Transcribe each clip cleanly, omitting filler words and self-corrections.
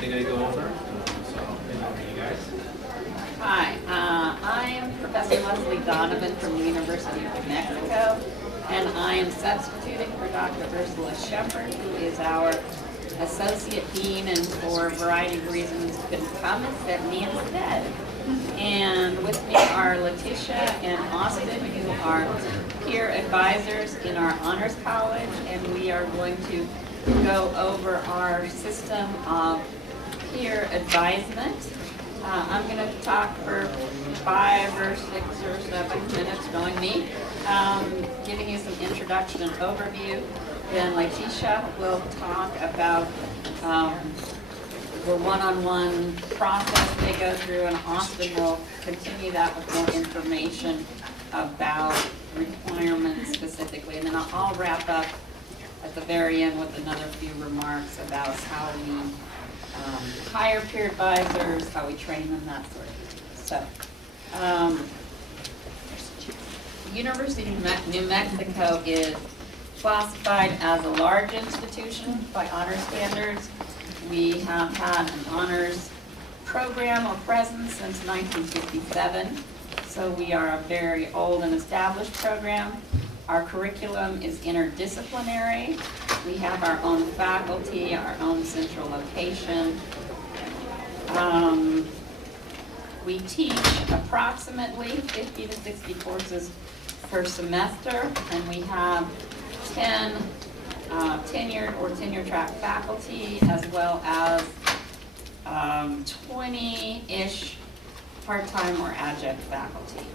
and they're going to go over. So, you guys. Hi, I am Professor Leslie Donovan from the University of New Mexico, and I am substituting for Dr. Ursula Shepard, who is our Associate Dean and for a variety of reasons couldn't come and set me instead. And with me are Letitia and Austin, who are peer advisors in our Honors College, and we are going to go over our system of peer advisement. I'm going to talk for 5 or 6 or 7 minutes, knowing me, giving you some introduction and overview. Then Letitia will talk about the one-on-one process they go through, and Austin will continue that with more information about requirements specifically. And then I'll wrap up at the very end with another few remarks about how we hire peer advisors, how we train them, that sort of thing. So, University of New Mexico is classified as a large institution by honor standards. We have had an honors program or presence since 1957, so we are a very old and established program. Our curriculum is interdisciplinary. We have our own faculty, our own central location. We teach approximately 50 to 60 courses per semester, and we have 10 tenured or tenure-track faculty, as well as 20-ish part-time or adjunct faculty.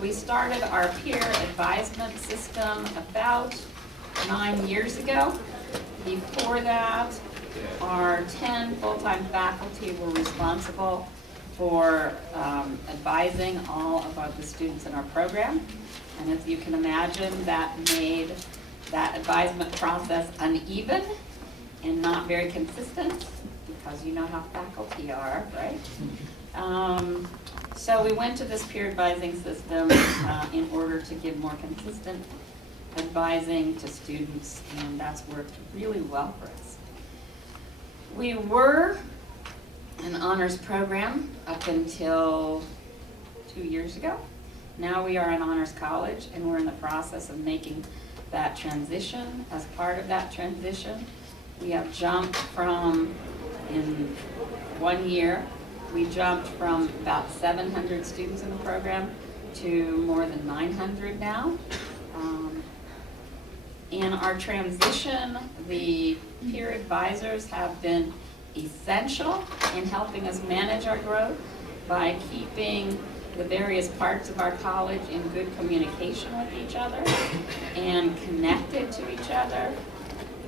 We started our peer advisement system about 9 years ago. Before that, our 10 full-time faculty were responsible for advising all of the students in our program. And as you can imagine, that made that advisement process uneven and not very consistent, because you know how faculty are, right? So we went to this peer advising system in order to give more consistent advising to students, and that's worked really well for us. We were an honors program up until 2 years ago. Now we are an honors college, and we're in the process of making that transition. As part of that transition, we have jumped from, in 1 year, we jumped from about 700 students in the program to more than 900 now. In our transition, the peer advisors have been essential in helping us manage our growth by keeping the various parts of our college in good communication with each other and connected to each other.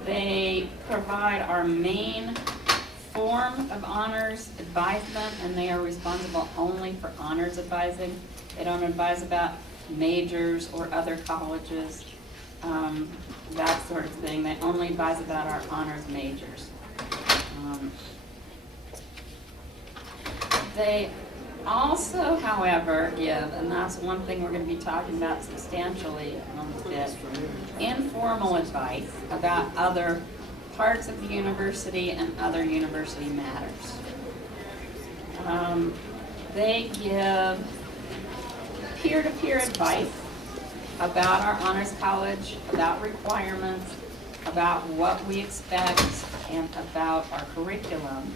They provide our main form of honors advisement, and they are responsible only for honors advising. They don't advise about majors or other colleges, that sort of thing. They only advise about our honors majors. They also, however, give, and that's one thing we're going to be talking about substantially in a bit, informal advice about other parts of the university and other university matters. They give peer-to-peer advice about our honors college, about requirements, about what we expect, and about our curriculum.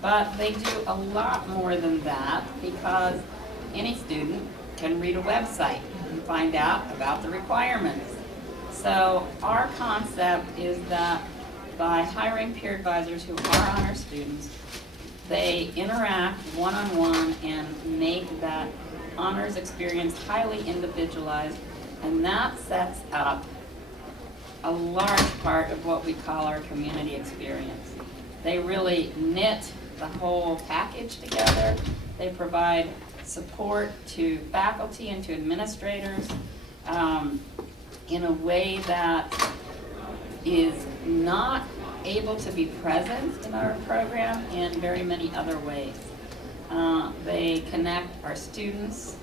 But they do a lot more than that, because any student can read a website and find out about the requirements. So our concept is that by hiring peer advisors who are honor students, they interact one-on-one and make that honors experience highly individualized, and that sets up a large part of what we call our community experience. They really knit the whole package together. They provide support to faculty and to administrators in a way that is not able to be present in our program in very many other ways. They connect our students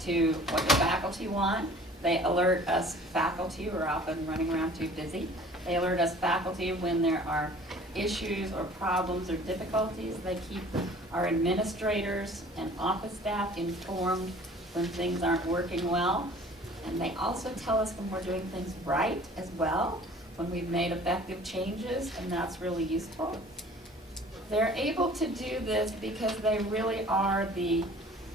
to what the faculty want. They alert us faculty who are often running around too busy. They alert us faculty when there are issues or problems or difficulties. They keep our administrators and office staff informed when things aren't working well. And they also tell us when we're doing things right as well, when we've made effective changes, and that's really useful. They're able to do this because they really are the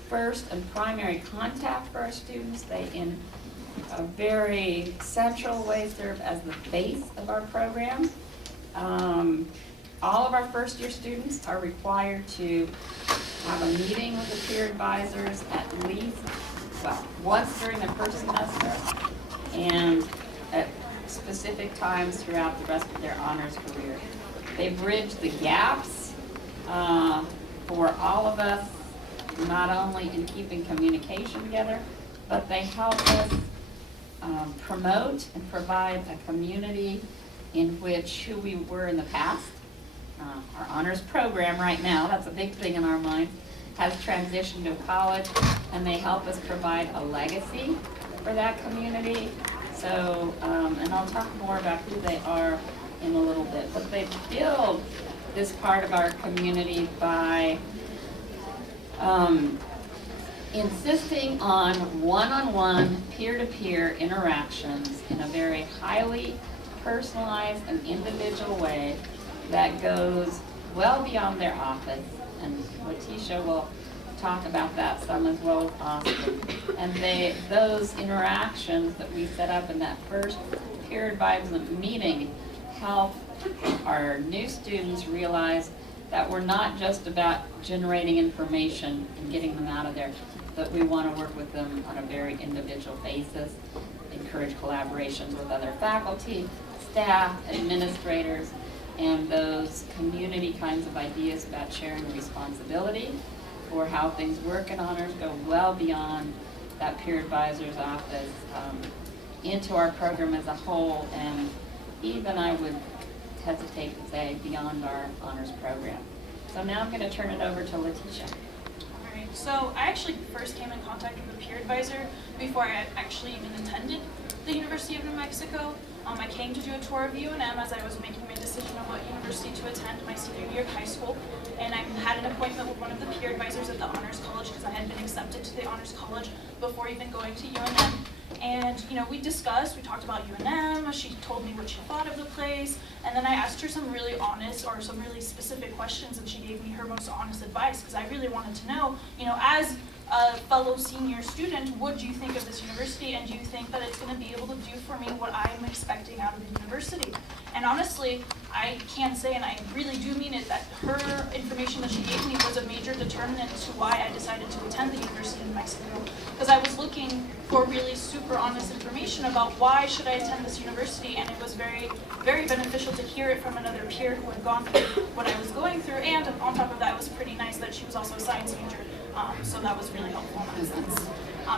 first and primary contact for our students. They, in a very central way, serve as the face of our program. All of our first year students are required to have a meeting with the peer advisors at least, well, once during the first semester and at specific times throughout the rest of their honors career. They bridge the gaps for all of us, not only in keeping communication together, but they help us promote and provide a community in which who we were in the past. Our honors program right now, that's a big thing in our mind, has transitioned to college, and they help us provide a legacy for that community. So, and I'll talk more about who they are in a little bit, but they build this part of our community by insisting on one-on-one, peer-to-peer interactions in a very highly personalized and individual way that goes well beyond their office. And Letitia will talk about that some as well as Austin. And those interactions that we set up in that first peer advisement meeting help our new students realize that we're not just about generating information and getting them out of there, but we want to work with them on a very individual basis, encourage collaborations with other faculty, staff, administrators, and those community kinds of ideas about sharing responsibility for how things work in honors go well beyond that peer advisor's office into our program as a whole, and even I would hesitate to say beyond our honors program. So now I'm going to turn it over to Letitia. All right, so I actually first came in contact with a peer advisor before I actually even attended the University of New Mexico. I came to do a tour of UNM as I was making my decision of what university to attend my senior year of high school, and I had an appointment with one of the peer advisors at the Honors College because I had been accepted to the Honors College before even going to UNM. And we talked about UNM, she told me what she thought of the place, and then I asked her some really honest or some really specific questions, and she gave me her most honest advice because I really wanted to know, as a fellow senior student, what do you think of this university, and do you think that it's going to be able to do for me what I'm expecting out of the university? And honestly, I can say, and I really do mean it, that her information that she gave me was a major determinant to why I decided to attend the University of New Mexico, because I was looking for really super honest information about why should I attend this university, and it was very, very beneficial to hear it from another peer who had gone through what I was going through, and on top of that, it was pretty nice that she was also a science major. So that was really helpful in that sense.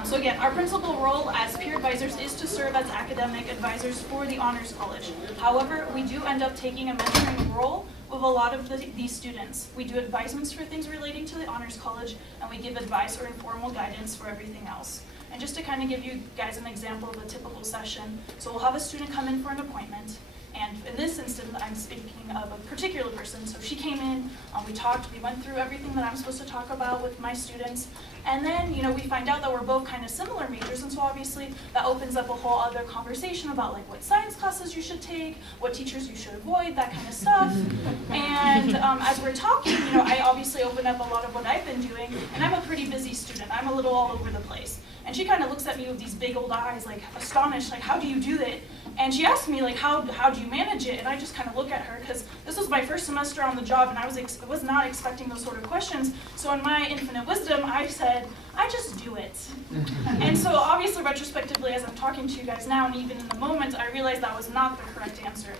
So again, our principal role as peer advisors is to serve as academic advisors for the Honors College. However, we do end up taking a mentoring role with a lot of these students. We do advisements for things relating to the Honors College, and we give advice or informal guidance for everything else. And just to kind of give you guys an example of a typical session, so we'll have a student come in for an appointment. And in this instance, I'm speaking of a particular person. So she came in, we talked, we went through everything that I'm supposed to talk about with my students. And then, we find out that we're both kind of similar majors. And so obviously that opens up a whole other conversation about like what science classes you should take, what teachers you should avoid, that kind of stuff. And as we're talking, I obviously open up a lot of what I've been doing. And I'm a pretty busy student. I'm a little all over the place. And she kind of looks at me with these big old eyes, like astonished, like, how do you do that? And she asked me, like, how do you manage it? And I just kind of look at her, because this was my first semester on the job, and I was not expecting those sort of questions. So in my infinite wisdom, I said, I just do it. And so obviously, retrospectively, as I'm talking to you guys now, and even in the moment, I realized that was not the correct answer.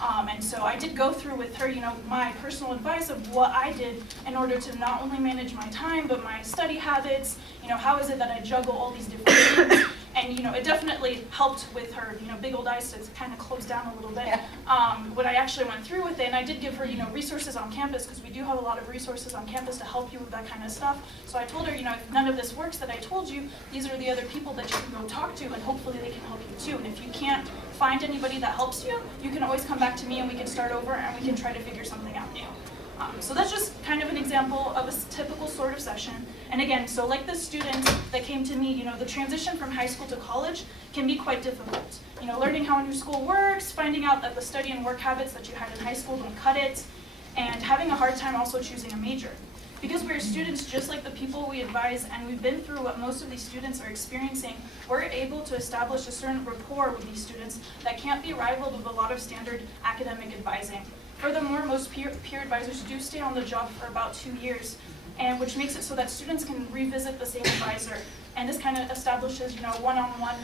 And so I did go through with her, my personal advice of what I did in order to not only manage my time, but my study habits. How is it that I juggle all these different things? And it definitely helped with her, big old eyes to kind of close down a little bit. Yeah. When I actually went through with it, and I did give her, resources on campus, because we do have a lot of resources on campus to help you with that kind of stuff. So I told her, if none of this works that I told you, these are the other people that you can go talk to, and hopefully they can help you too. And if you can't find anybody that helps you, you can always come back to me and we can start over and we can try to figure something out new. So that's just kind of an example of a typical sort of session. And again, so like the student that came to me, the transition from high school to college can be quite difficult. Learning how a new school works, finding out that the study and work habits that you had in high school don't cut it, and having a hard time also choosing a major. Because we're students just like the people we advise, and we've been through what most of these students are experiencing, we're able to establish a certain rapport with these students that can't be rivaled with a lot of standard academic advising. Furthermore, most peer advisors do stay on the job for about 2 years, and which makes it so that students can revisit the same advisor. And this kind of establishes, a one-on-one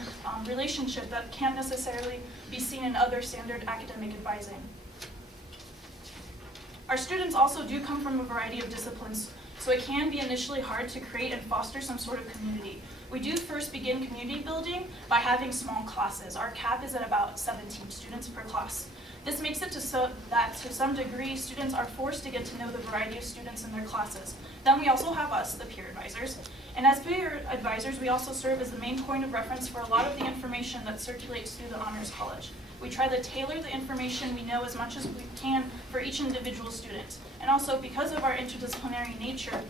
relationship that can't necessarily be seen in other standard academic advising. Our students also do come from a variety of disciplines, so it can be initially hard to create and foster some sort of community. We do first begin community building by having small classes. Our cap is at about 17 students per class. This makes it that to some degree, students are forced to get to know the variety of students in their classes. Then we also have us, the peer advisors. And as peer advisors, we also serve as the main point of reference for a lot of the information that circulates through the Honors College. We try to tailor the information we know as much as we can for each individual student. And also, because of our interdisciplinary nature,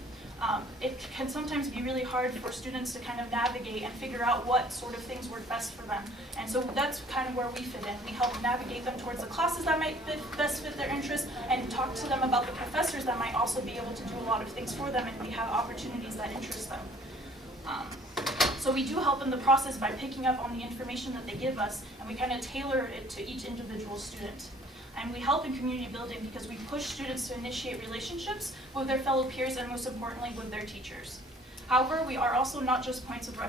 it can sometimes be really hard for students to kind of navigate and figure out what sort of things work best for them. And so that's kind of where we fit in. We help navigate them towards the classes that might best fit their interests, and talk to them about the professors that might also be able to do a lot of things for them, and we have opportunities that interest them. So we do help in the process by picking up on the information that they give us, and we kind of tailor it to each individual student. And we help in community building because we push students to initiate relationships with their fellow peers and, most importantly, with their teachers. However, we are also not just points of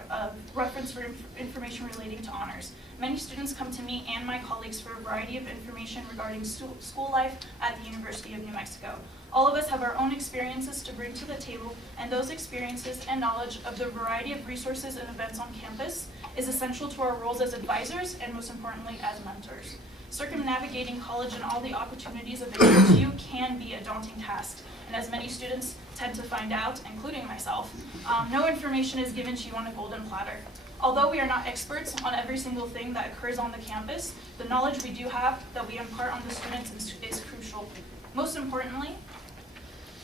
reference for information relating to honors. Many students come to me and my colleagues for a variety of information regarding school life at the University of New Mexico. All of us have our own experiences to bring to the table, and those experiences and knowledge of the variety of resources and events on campus is essential to our roles as advisors and, most importantly, as mentors. Circumnavigating college and all the opportunities available to you can be a daunting task, and as many students tend to find out, including myself, no information is given to you on a golden platter. Although we are not experts on every single thing that occurs on the campus, the knowledge we do have that we impart on the students is crucial. Most importantly,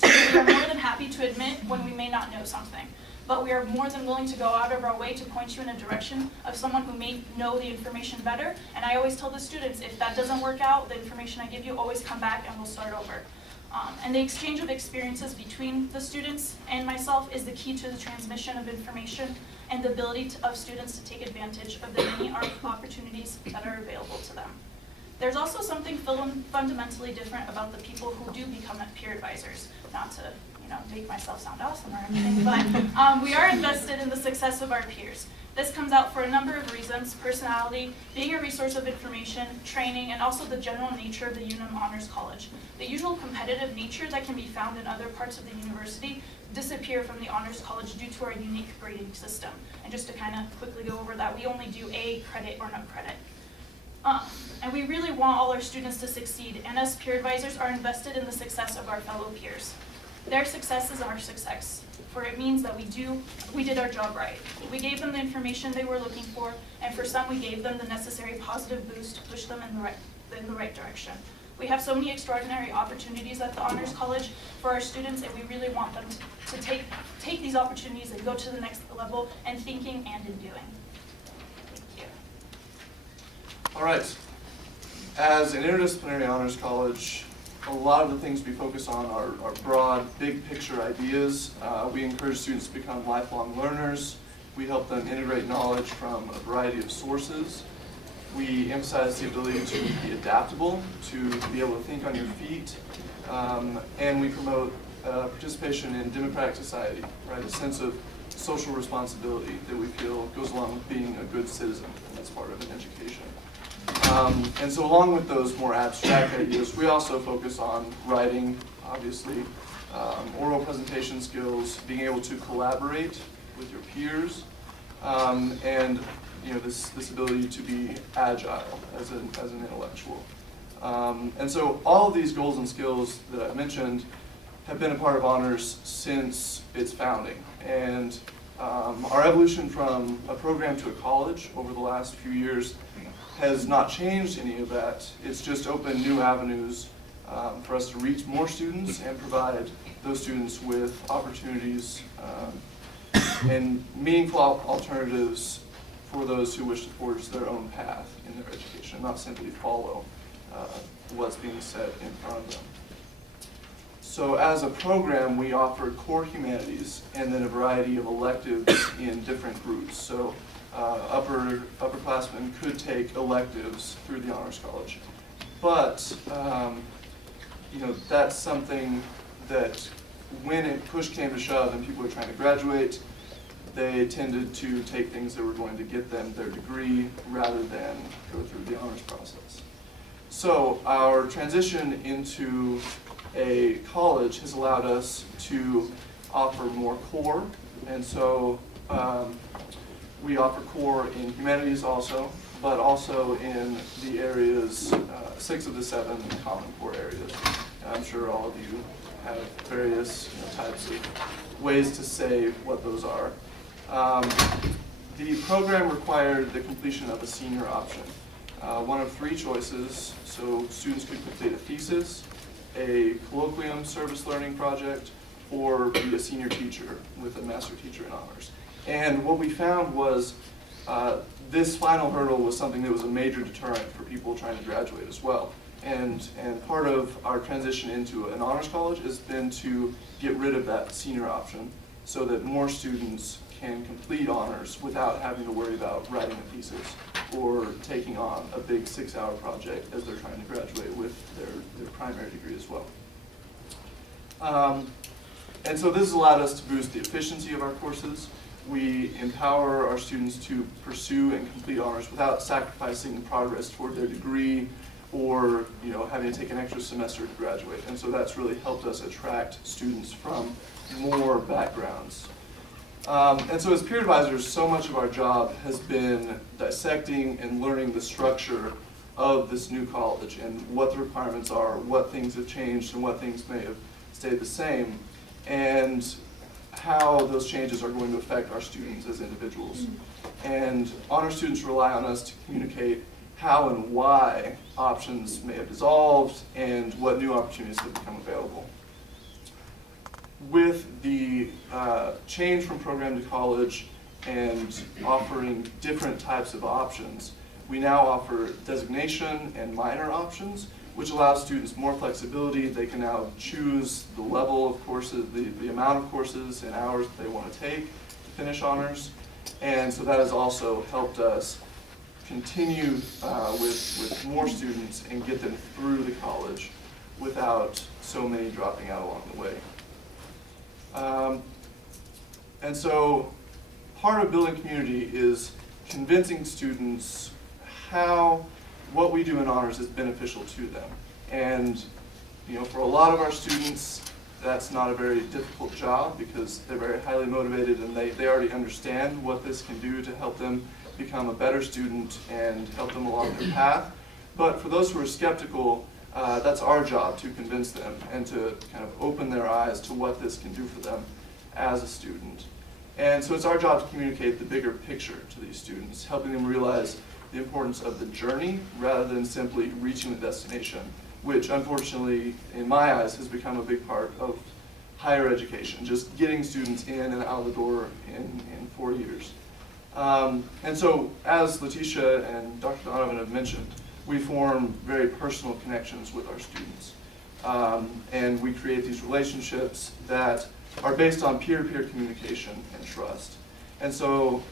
we are more than happy to admit when we may not know something, but we are more than willing to go out of our way to point you in a direction of someone who may know the information better. And I always tell the students, if that doesn't work out, the information I give you, always come back and we'll start over. And the exchange of experiences between the students and myself is the key to the transmission of information and the ability of students to take advantage of the many opportunities that are available to them. There's also something fundamentally different about the people who do become peer advisors. Not to make myself sound awesome or anything, but we are invested in the success of our peers. This comes out for a number of reasons: personality, being a resource of information, training, and also the general nature of the UNM Honors College. The usual competitive nature that can be found in other parts of the university disappear from the Honors College due to our unique grading system. And just to kind of quickly go over that, we only do A credit or no credit. And we really want all our students to succeed, and us peer advisors are invested in the success of our fellow peers. Their success is our success, for it means that we did our job right. We gave them the information they were looking for, and for some we gave them the necessary positive boost to push them in the right direction. We have so many extraordinary opportunities at the Honors College for our students, and we really want them to take these opportunities and go to the next level in thinking and in doing. Thank you. All right. As an interdisciplinary honors college, a lot of the things we focus on are broad, big picture ideas. We encourage students to become lifelong learners. We help them integrate knowledge from a variety of sources. We emphasize the ability to be adaptable, to be able to think on your feet, and we promote participation in democratic society, right? A sense of social responsibility that we feel goes along with being a good citizen, and that's part of an education. And so along with those more abstract ideas, we also focus on writing, obviously, oral presentation skills, being able to collaborate with your peers, and this ability to be agile as an intellectual. And so all of these goals and skills that I've mentioned have been a part of honors since its founding. And our evolution from a program to a college over the last few years has not changed any of that. It's just opened new avenues for us to reach more students and provide those students with opportunities and meaningful alternatives for those who wish to forge their own path in their education, not simply follow what's being said in front of them. So as a program, we offer core humanities and then a variety of electives in different groups. So upperclassmen could take electives through the Honors College. But that's something that when push came to shove and people were trying to graduate, they tended to take things that were going to get them their degree rather than go through the honors process. So our transition into a college has allowed us to offer more core, and so we offer core in humanities also, but also in the areas, 6 of the 7 common core areas. And I'm sure all of you have various types of ways to say what those are. The program required the completion of a senior option, one of 3 choices, so students could complete a thesis, a colloquium service learning project, or be a senior teacher with a master teacher in honors. And what we found was this final hurdle was something that was a major deterrent for people trying to graduate as well. And part of our transition into an honors college has been to get rid of that senior option so that more students can complete honors without having to worry about writing a thesis or taking on a big 6-hour project as they're trying to graduate with their primary degree as well. And so this has allowed us to boost the efficiency of our courses. We empower our students to pursue and complete honors without sacrificing progress toward their degree or having to take an extra semester to graduate. And so that's really helped us attract students from more backgrounds. And so as peer advisors, so much of our job has been dissecting and learning the structure of this new college and what the requirements are, what things have changed and what things may have stayed the same, and how those changes are going to affect our students as individuals. And honor students rely on us to communicate how and why options may have dissolved and what new opportunities have become available. With the change from program to college and offering different types of options, we now offer designation and minor options, which allows students more flexibility. They can now choose the level of courses, the amount of courses and hours that they want to take to finish honors. And so that has also helped us continue with more students and get them through the college without so many dropping out along the way. And so part of building community is convincing students how what we do in honors is beneficial to them. And for a lot of our students, that's not a very difficult job because they're very highly motivated and they already understand what this can do to help them become a better student and help them along their path. But for those who are skeptical, that's our job to convince them and to kind of open their eyes to what this can do for them as a student. And so it's our job to communicate the bigger picture to these students, helping them realize the importance of the journey rather than simply reaching the destination, which unfortunately, in my eyes, has become a big part of higher education, just getting students in and out the door in 4 years. And so, as Letitia and Dr. Donovan have mentioned, we form very personal connections with our students. And we create these relationships that are based on peer-to-peer communication and trust. And so,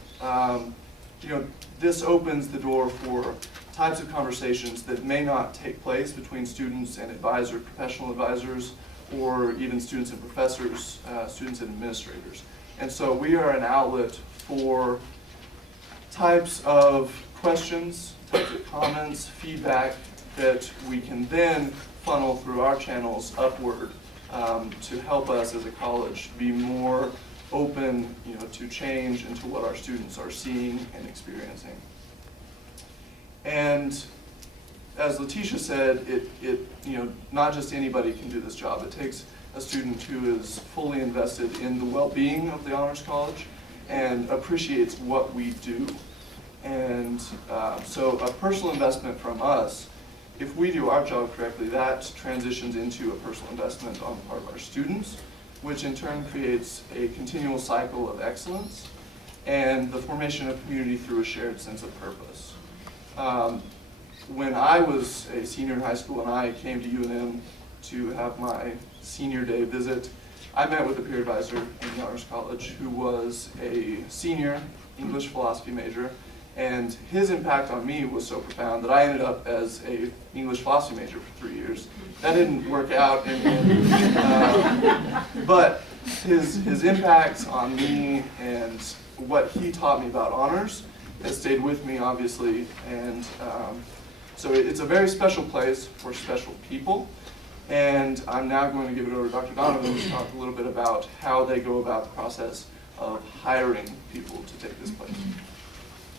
this opens the door for types of conversations that may not take place between students and professional advisors, or even students and professors, students and administrators. And so we are an outlet for types of questions, types of comments, feedback that we can then funnel through our channels upward to help us as a college be more open, to change and to what our students are seeing and experiencing. And as Letitia said, not just anybody can do this job. It takes a student who is fully invested in the well-being of the Honors College and appreciates what we do. And so a personal investment from us, if we do our job correctly, that transitions into a personal investment on the part of our students, which in turn creates a continual cycle of excellence and the formation of community through a shared sense of purpose. When I was a senior in high school and I came to UNM to have my senior day visit, I met with a peer advisor in the Honors College who was a senior English philosophy major, and his impact on me was so profound that I ended up as a English philosophy major for 3 years. That didn't work out in the end, but his impact on me and what he taught me about honors has stayed with me, obviously, and so it's a very special place for special people. And I'm now going to give it over to Dr. Donovan to talk a little bit about how they go about the process of hiring people to take this place.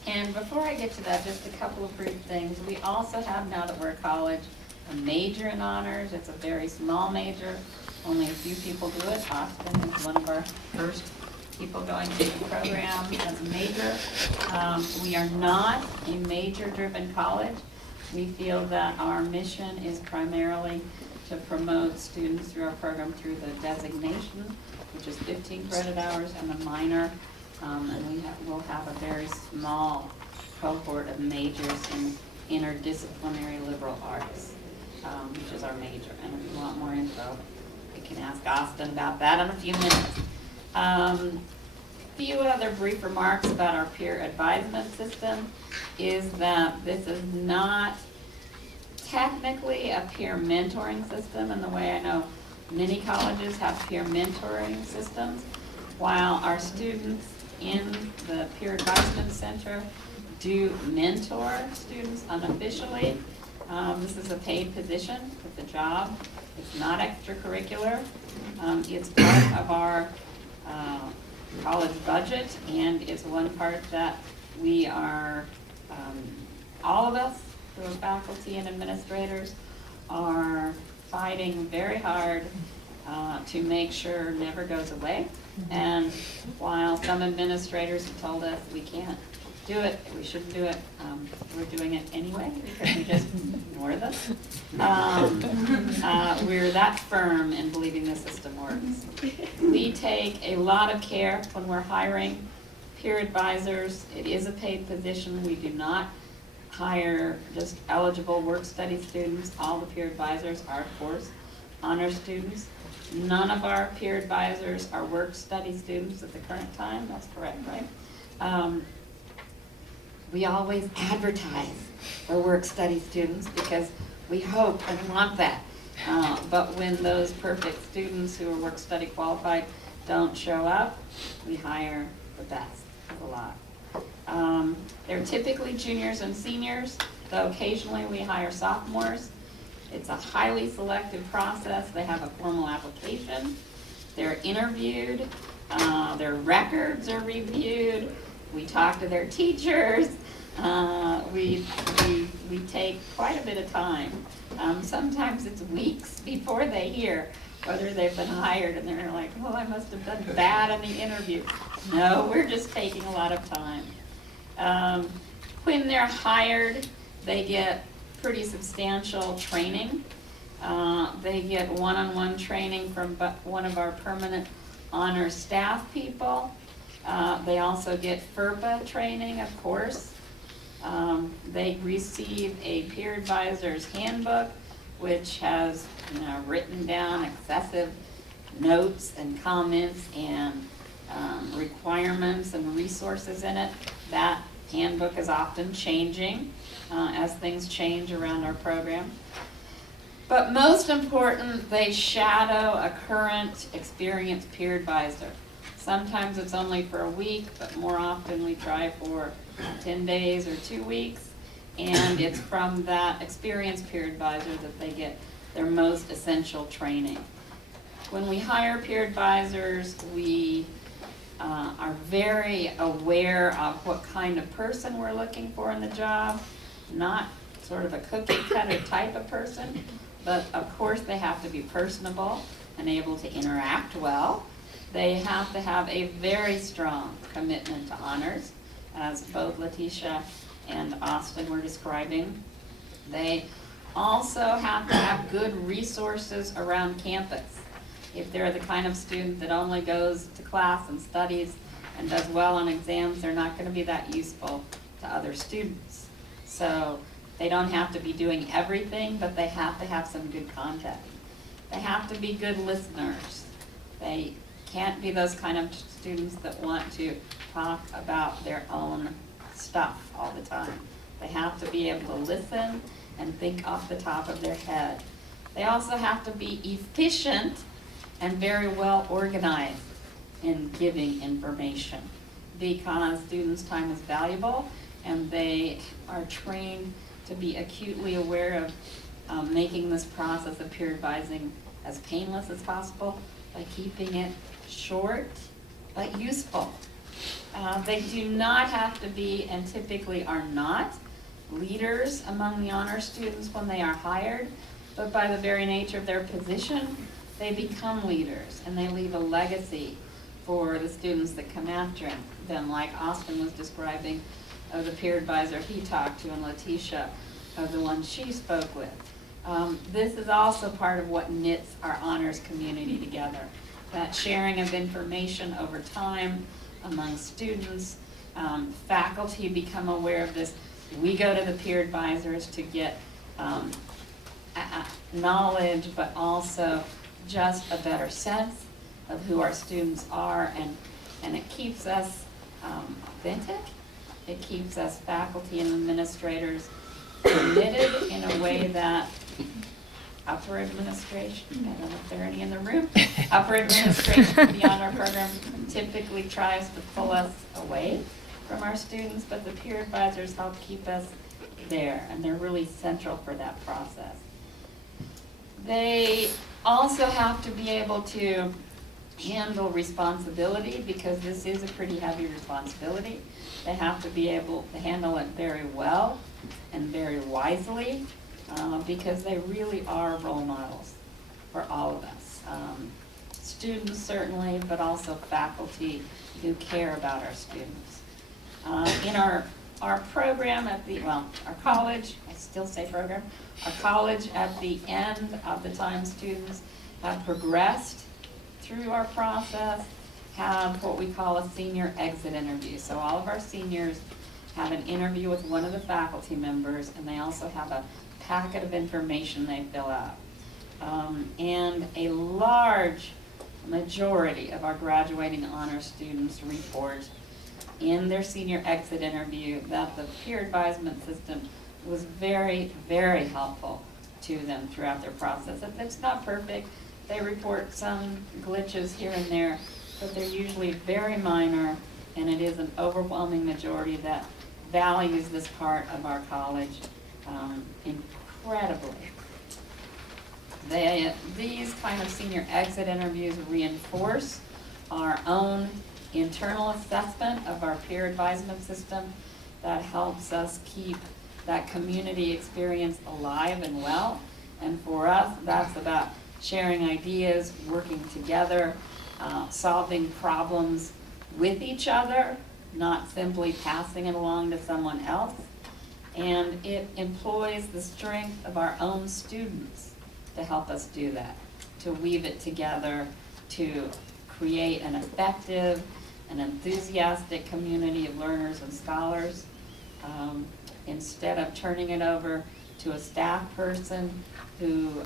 And before I get to that, just a couple of brief things. We also have, now that we're a college, a major in honors. It's a very small major. Only a few people do it. Austin is one of our first people going through the program as a major. We are not a major-driven college. We feel that our mission is primarily to promote students through our program through the designation, which is 15 credit hours, and a minor. And we'll have a very small cohort of majors in interdisciplinary liberal arts, which is our major. And if you want more info, you can ask Austin about that in a few minutes. Few other brief remarks about our peer advisement system is that this is not technically a peer mentoring system in the way I know many colleges have peer mentoring systems. While our students in the peer advisement center do mentor students unofficially, this is a paid position. It's a job. It's not extracurricular. It's part of our college budget, and it's one part that we are, all of us, who are faculty and administrators, are fighting very hard to make sure never goes away. And while some administrators have told us we can't do it, we shouldn't do it, we're doing it anyway because we just ignore them. We're that firm in believing the system works. We take a lot of care when we're hiring peer advisors. It is a paid position. We do not hire just eligible work-study students. All the peer advisors are, of course, honor students. None of our peer advisors are work-study students at the current time. That's correct, right? We always advertise for work-study students because we hope and want that. But when those perfect students who are work-study qualified don't show up, we hire the best of the lot. They're typically juniors and seniors, though occasionally we hire sophomores. It's a highly selective process. They have a formal application. They're interviewed. Their records are reviewed. We talk to their teachers. We take quite a bit of time. Sometimes it's weeks before they hear whether they've been hired, and they're like, well, I must have done bad in the interview. No, we're just taking a lot of time. When they're hired, they get pretty substantial training. They get one-on-one training from one of our permanent honor staff people. They also get FERPA training, of course. They receive a peer advisor's handbook, which has written down excessive notes and comments and requirements and resources in it. That handbook is often changing as things change around our program. But most important, they shadow a current experienced peer advisor. Sometimes it's only for a week, but more often we try for 10 days or 2 weeks. And it's from that experienced peer advisor that they get their most essential training. When we hire peer advisors, we are very aware of what kind of person we're looking for in the job, not sort of a cookie cutter type of person, but of course they have to be personable and able to interact well. They have to have a very strong commitment to honors, as both Letitia and Austin were describing. They also have to have good resources around campus. If they're the kind of student that only goes to class and studies and does well on exams, they're not going to be that useful to other students. So they don't have to be doing everything, but they have to have some good contact. They have to be good listeners. They can't be those kind of students that want to talk about their own stuff all the time. They have to be able to listen and think off the top of their head. They also have to be efficient and very well organized in giving information, because students' time is valuable and they are trained to be acutely aware of making this process of peer advising as painless as possible by keeping it short but useful. They do not have to be, and typically are not, leaders among the honor students when they are hired, but by the very nature of their position, they become leaders and they leave a legacy for the students that come after them, like Austin was describing of the peer advisor he talked to, and Letitia of the one she spoke with. This is also part of what knits our honors community together, that sharing of information over time among students. Faculty become aware of this. We go to the peer advisors to get knowledge, but also just a better sense of who our students are, and it keeps us authentic. It keeps us faculty and administrators committed in a way that upper administration, I don't know if there are any in the room, upper administration beyond our program typically tries to pull us away from our students, but the peer advisors help keep us there, and they're really central for that process. They also have to be able to handle responsibility, because this is a pretty heavy responsibility. They have to be able to handle it very well and very wisely, because they really are role models for all of us. Students certainly, but also faculty who care about our students. In our program at the, well, our college, I still say program, our college at the end of the time students have progressed through our process, have what we call a senior exit interview. So all of our seniors have an interview with one of the faculty members, and they also have a packet of information they fill out. And a large majority of our graduating honor students report in their senior exit interview that the peer advisement system was very, very helpful to them throughout their process. If it's not perfect, they report some glitches here and there, but they're usually very minor, and it is an overwhelming majority that values this part of our college incredibly. These kind of senior exit interviews reinforce our own internal assessment of our peer advisement system that helps us keep that community experience alive and well. And for us, that's about sharing ideas, working together, solving problems with each other, not simply passing it along to someone else. And it employs the strength of our own students to help us do that, to weave it together, to create an effective and enthusiastic community of learners and scholars. Instead of turning it over to a staff person who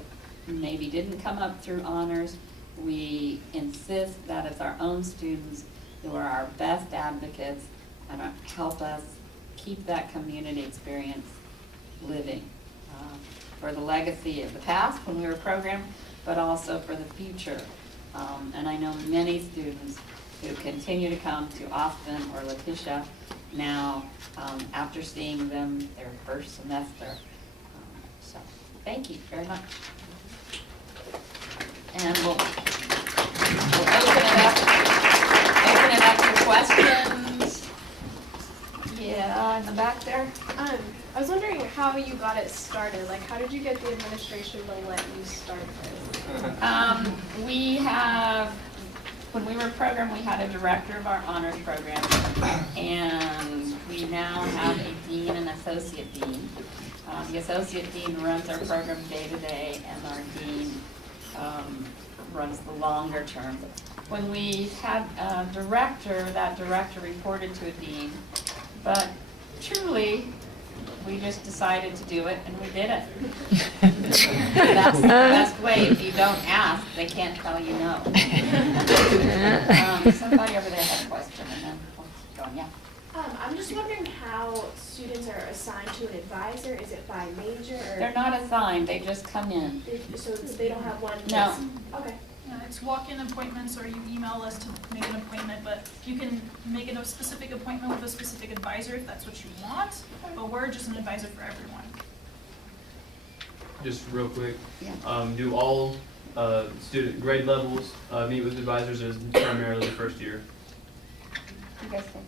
maybe didn't come up through honors, we insist that it's our own students who are our best advocates and help us keep that community experience living for the legacy of the past when we were programmed, but also for the future. And I know many students who continue to come to Austin or Letitia now after seeing them their first semester. So thank you very much. And we'll open it up there. I was wondering how you got it started. Like, how did you get the administration to let you start this? We have, when we were programmed, we had a director of our honors program, and we now have a dean and associate dean. The associate dean runs our program day to day, and our dean runs the longer term. When we had a director, that director reported to a dean, but truly, we just decided to do it, and we did it. That's the best way. If you don't ask, they can't tell you no. Somebody over there had a question, and then we'll keep going. Yeah. I'm just wondering how students are assigned to an advisor. Is it by major or? They're not assigned, they just come in. So they don't have one? No. Okay. Yeah, it's walk-in appointments, or you email us to make an appointment, but you can make a specific appointment with a specific advisor if that's what you want, but we're just an advisor for everyone. Just real quick, Yeah. do all student grade levels meet with advisors, as primarily the first year? You guys take it.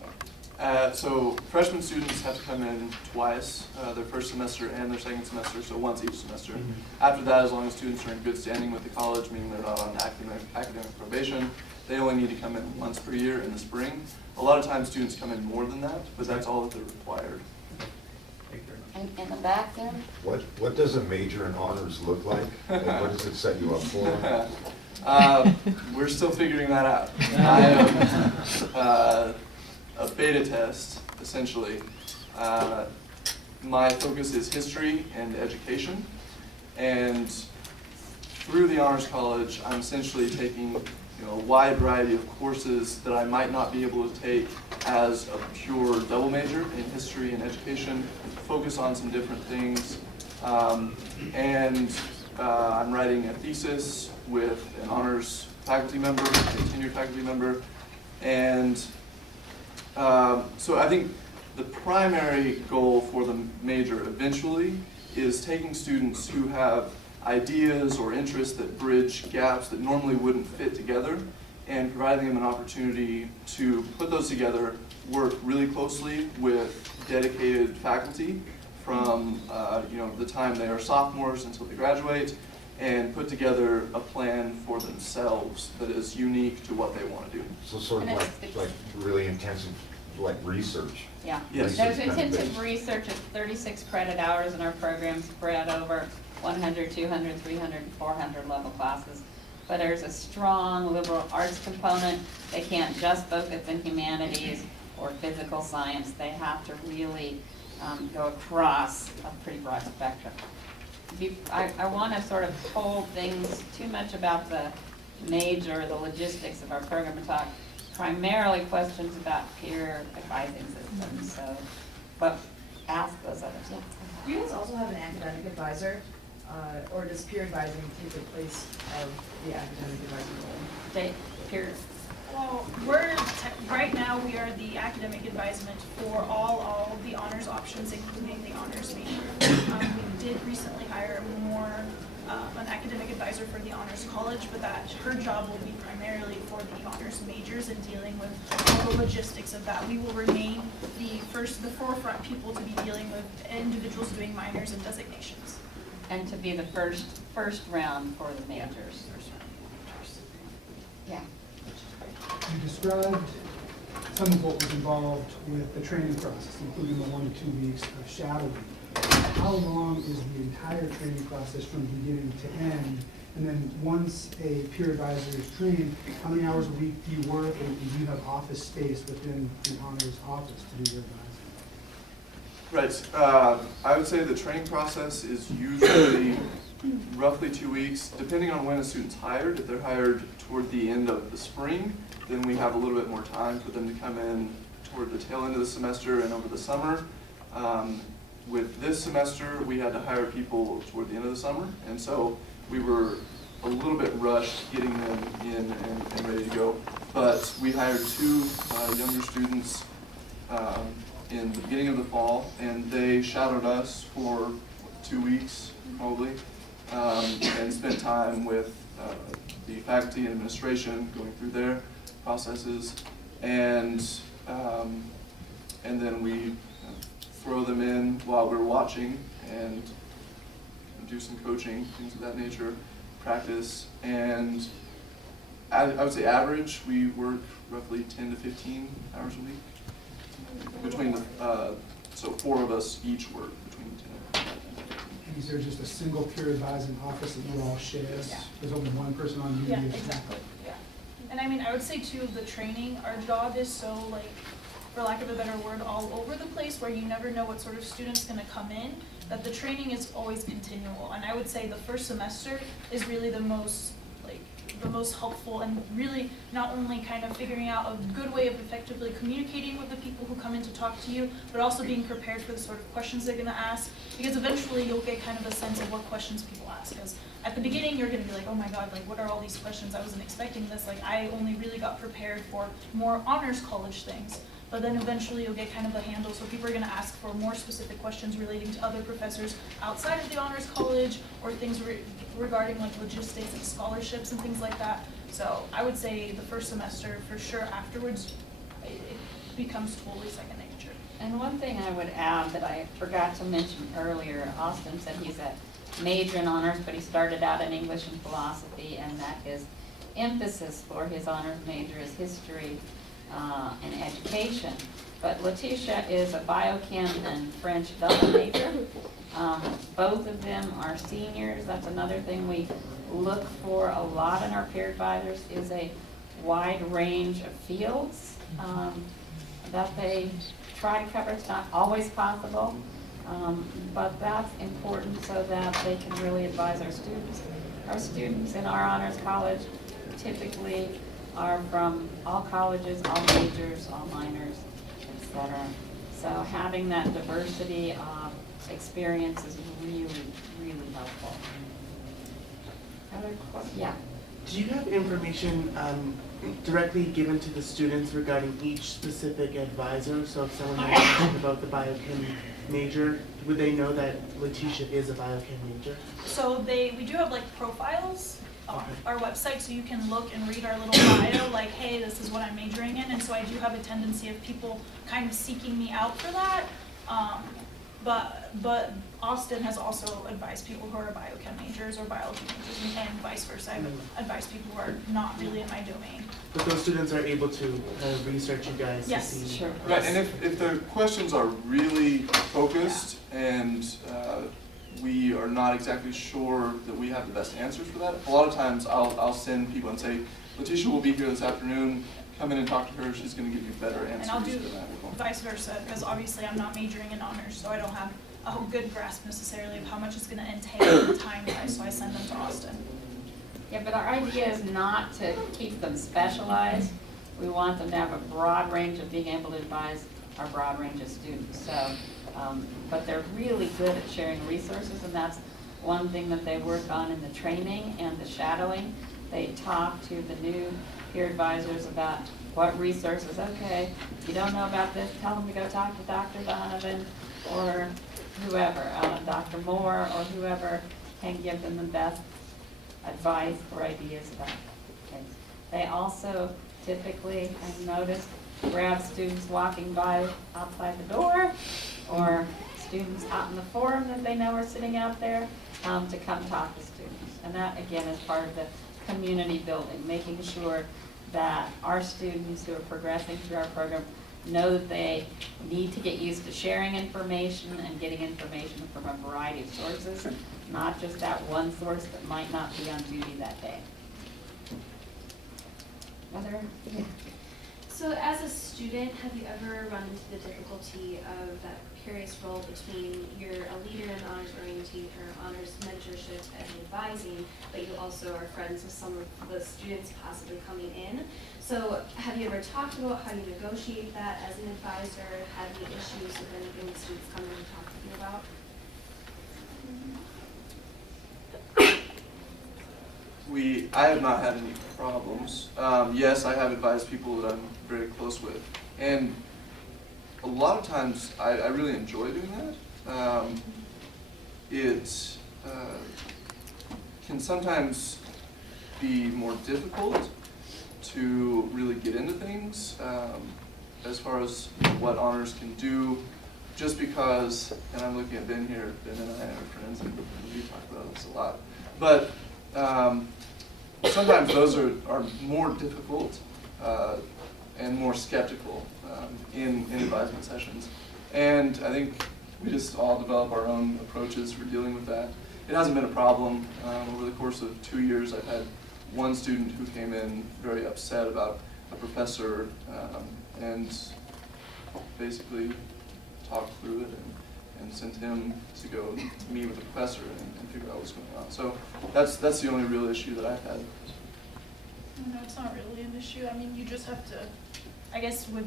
So freshman students have to come in twice, their first semester and their second semester, so once each semester. After that, as long as students are in good standing with the college, meaning they're not on academic probation, they only need to come in once per year in the spring. A lot of times students come in more than that, but that's all that they're required. Thank you very much. In the back there? What does a major in honors look like? And what does it set you up for? We're still figuring that out. I am a beta test, essentially. My focus is history and education, and through the Honors College, I'm essentially taking a wide variety of courses that I might not be able to take as a pure double major in history and education, focus on some different things, and I'm writing a thesis with an honors faculty member, a tenured faculty member, and so I think the primary goal for the major eventually is taking students who have ideas or interests that bridge gaps that normally wouldn't fit together, and providing them an opportunity to put those together, work really closely with dedicated faculty from the time they are sophomores until they graduate, and put together a plan for themselves that is unique to what they want to do. So sort of like really intensive, like research. Yeah. Yes. There's intensive research of 36 credit hours in our program spread over 100, 200, 300, and 400 level classes. But there's a strong liberal arts component. They can't just focus in humanities or physical science. They have to really go across a pretty broad spectrum. I want to sort of hold things too much about the major, the logistics of our program, and talk primarily questions about peer advising systems. So, but ask those others. Yeah. Do you guys also have an academic advisor, or does peer advising take the place of the academic advisor role? Peer. Well, right now we are the academic advisement for all the honors options, including the honors major. We did recently hire an academic advisor for the honors college, but her job will be primarily for the honors majors and dealing with all the logistics of that. We will remain the forefront people to be dealing with individuals doing minors and designations. And to be the first round for the majors. Yeah. You described some of what was involved with the training process, including the 1 to 2 weeks of shadowing. How long is the entire training process from beginning to end? And then once a peer advisor is trained, how many hours a week do you work, and do you have office space within the honors office to do your advising? Right. I would say the training process is usually roughly 2 weeks, depending on when a student's hired. If they're hired toward the end of the spring, then we have a little bit more time for them to come in toward the tail end of the semester and over the summer. With this semester, we had to hire people toward the end of the summer, and so we were a little bit rushed getting them in and ready to go. But we hired 2 younger students in the beginning of the fall, and they shadowed us for 2 weeks, probably, and spent time with the faculty and administration going through their processes, and then we throw them in while we're watching and do some coaching, things of that nature, practice. And I would say average, we work roughly 10 to 15 hours a week. Between the, so 4 of us each work between 10 and 15. And is there just a single peer advising office that you all share? Yeah. There's only one person on duty? Yeah, It's- exactly, yeah. And I mean, I would say too, the training, our job is so like, for lack of a better word, all over the place where you never know what sort of student's gonna come in, that the training is always continual. And I would say the first semester is really the most helpful and really not only kind of figuring out a good way of effectively communicating with the people who come in to talk to you, but also being prepared for the sort of questions they're gonna ask, because eventually you'll get kind of a sense of what questions people ask. Because at the beginning, you're gonna be like, oh my God, like what are all these questions? I wasn't expecting this. Like I only really got prepared for more honors college things. But then eventually you'll get kind of a handle, so people are gonna ask for more specific questions relating to other professors outside of the honors college, or things regarding like logistics and scholarships and things like that. So I would say the first semester, for sure, afterwards, it becomes totally second nature. And one thing I would add that I forgot to mention earlier, Austin said he's a major in honors, but he started out in English and philosophy, and that his emphasis for his honors major is history and education. But Letitia is a biochem and French double major. Both of them are seniors. That's another thing we look for a lot in our peer advisors, is a wide range of fields that they try to cover. It's not always possible, but that's important so that they can really advise our students. Our students in our honors college typically are from all colleges, all majors, all minors, etc. So having that diversity of experience is really, really helpful. Other questions? Yeah. Do you have information directly given to the students regarding each specific advisor? So if someone has a question about the biochem major, would they know that Letitia is a biochem major? So we do have like profiles on Okay. our website, so you can look and read our little bio, like, hey, this is what I'm majoring in. And so I do have a tendency of people kind of seeking me out for that. But Austin has also advised people who are biochem majors or biology majors, and vice versa. I've advised people who are not really in my domain. But those students are able to kind of research you guys Yes, to see. sure. Right, and if the questions are really focused and we are not exactly sure that we have the best answers for that, a lot of times I'll send people and say, Letitia will be here this afternoon, come in and talk to her, she's gonna give you better answers And I'll do to that. vice versa, because obviously I'm not majoring in honors, so I don't have a good grasp necessarily of how much it's gonna entail time-wise, so I send them to Austin. Yeah, but our idea is not to keep them specialized. We want them to have a broad range of being able to advise our broad range of students. So, but they're really good at sharing resources, and that's one thing that they work on in the training and the shadowing. They talk to the new peer advisors about what resources, okay, if you don't know about this, tell them to go talk to Dr. Donovan or whoever, Dr. Moore or whoever can give them the best advice or ideas about things. They also typically, I've noticed, grab students walking by outside the door or students out in the forum that they know are sitting out there to come talk to students. And that, again, is part of the community building, making sure that our students who are progressing through our program know that they need to get used to sharing information and getting information from a variety of sources, not just that one source that might not be on duty that day. Yeah. So as a student, have you ever run into the difficulty of that precarious role between you're a leader in honors orientation or honors mentorship and advising, but you also are friends with some of the students possibly coming in? So have you ever talked about how you negotiate that as an advisor? Have any issues with anything the students come in and talk to you about? I have not had any problems. Yes, I have advised people that I'm very close with. And a lot of times I really enjoy doing that. It can sometimes be more difficult to really get into things as far as what honors can do just because, and I'm looking at Ben here, Ben and I are friends, and we talk about this a lot, but sometimes those are more difficult and more skeptical in advisement sessions. And I think we just all develop our own approaches for dealing with that. It hasn't been a problem. Over the course of 2 years, I've had one student who came in very upset about a professor and basically talked through it and sent him to go meet with the professor and figure out what's going on. So that's the only real issue that I've had. No, it's not really an issue. I mean, you just have to, I guess with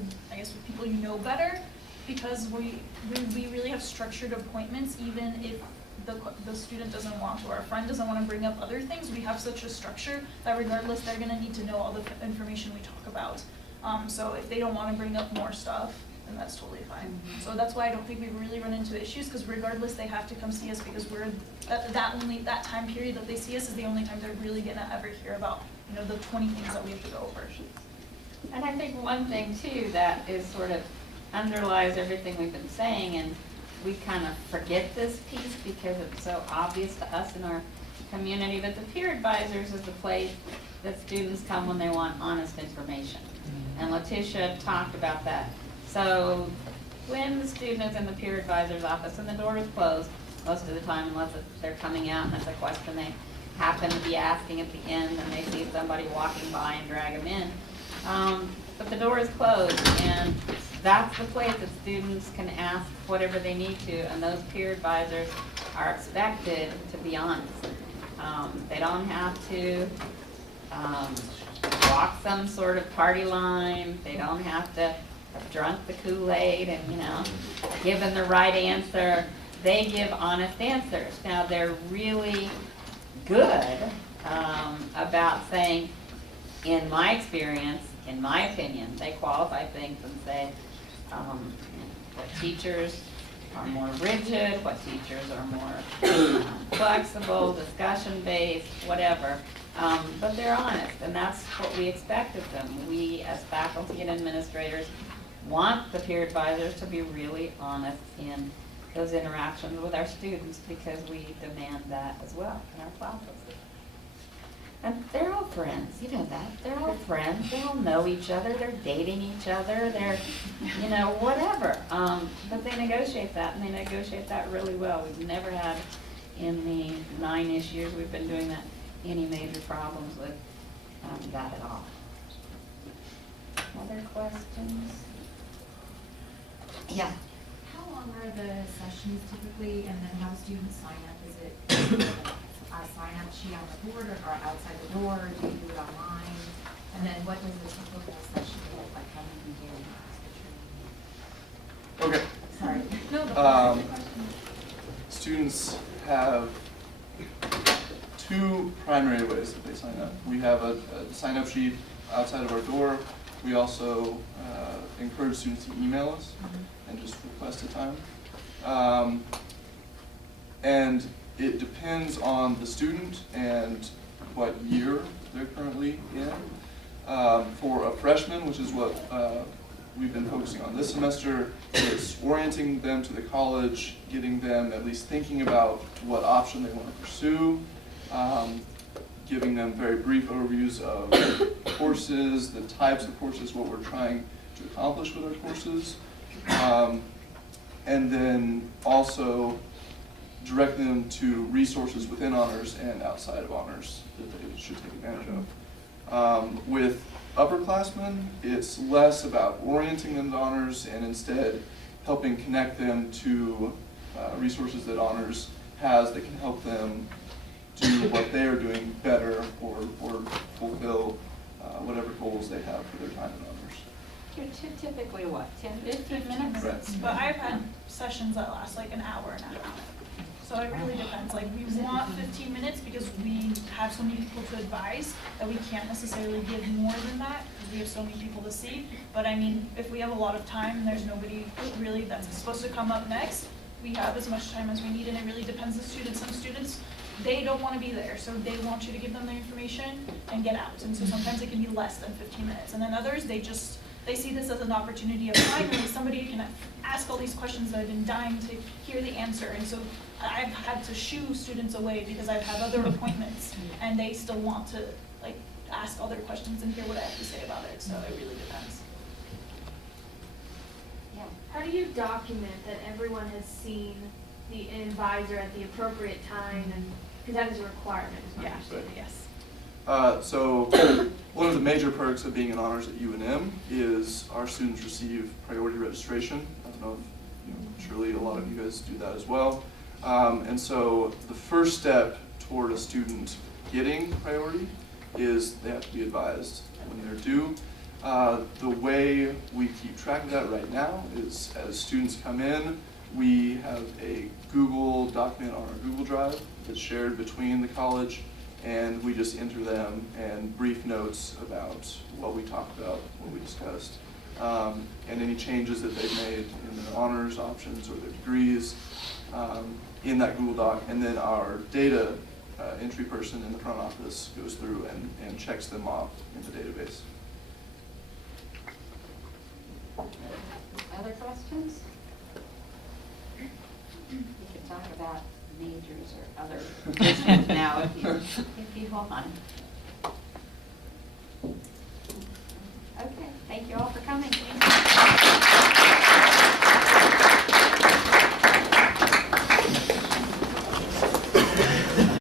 people you know better, because we really have structured appointments, even if the student doesn't want to, or a friend doesn't want to bring up other things. We have such a structure that regardless, they're going to need to know all the information we talk about. So if they don't want to bring up more stuff, then that's totally fine. So that's why I don't think we really run into issues, because regardless, they have to come see us, because we're that time period that they see us is the only time they're really going to ever hear about, you know, the 20 things that we have to go over. And I think one thing too that is sort of underlies everything we've been saying, and we kind of forget this piece because it's so obvious to us in our community, but the peer advisors is the place that students come when they want honest information. And Letitia talked about that. So when the student is in the peer advisor's office and the door is closed, most of the time, unless they're coming out and it's a question they happen to be asking at the end and they see somebody walking by and drag them in. But the door is closed, and that's the place that students can ask whatever they need to, and those peer advisors are expected to be honest. They don't have to walk some sort of party line. They don't have to have drunk the Kool-Aid and, you know, given the right answer. They give honest answers. Now, they're really good about saying, in my experience, in my opinion, they qualify things and say what teachers are more rigid, what teachers are more flexible, discussion-based, whatever. But they're honest, and that's what we expect of them. We, as faculty and administrators, want the peer advisors to be really honest in those interactions with our students, because we demand that as well in our classes. And they're all friends, you know that. They're all friends. They all know each other. They're dating each other. They're, you know, whatever. But they negotiate that, and they negotiate that really well. We've never had, in the 9-ish years we've been doing that, any major problems with that at all. Other questions? Yeah. How long are the sessions typically, and then how do students sign up? Is it a sign-up sheet on the board or outside the door, or do you do it online? And then what does the typical session look like? How many do you do? Okay. No, Students have 2 primary ways that they sign up. We have a sign-up sheet outside of our door. We also encourage students to email us and just request a time. And it depends on the student and what year they're currently in. For a freshman, which is what we've been focusing on this semester, it's orienting them to the college, getting them at least thinking about what option they want to pursue, giving them very brief overviews of courses, the types of courses, what we're trying to accomplish with our courses, and then also direct them to resources within honors and outside of honors that they should take advantage of. With upperclassmen, it's less about orienting them to honors and instead helping connect them to resources that honors has that can help them do what they are doing better or fulfill whatever goals they have for their time in honors. You're typically what, 10, 15 minutes? Right. But I've had sessions that last like an hour and a half. So it really depends. Like, we want 15 minutes because we have so many people to advise that we can't necessarily give more than that because we have so many people to see. But I mean, if we have a lot of time and there's nobody really that's supposed to come up next, we have as much time as we need, and it really depends on the students. Some students, they don't want to be there, so they want you to give them the information and get out. And so sometimes it can be less than 15 minutes. And then others, they just they see this as an opportunity of finally somebody can ask all these questions that I've been dying to hear the answer. And so I've had to shoo students away because I've had other appointments and they still want to like ask all their questions and hear what I have to say about it. So it really depends. Yeah. How do you document that everyone has seen the advisor at the appropriate time, and, because that is a requirement, is my Yeah, understanding. yes. So one of the major perks of being in honors at UNM is our students receive priority registration. I don't know if, surely a lot of you guys do that as well. And so the first step toward a student getting priority is they have to be advised when they're due. The way we keep track of that right now is as students come in, we have a Google document on our Google Drive that's shared between the college, and we just enter them and brief notes about what we talked about, what we discussed, and any changes that they've made in their honors options or their degrees in that Google Doc. And then our data entry person in the front office goes through and checks them off in the database. Other questions? We could talk about majors or other positions now if you want.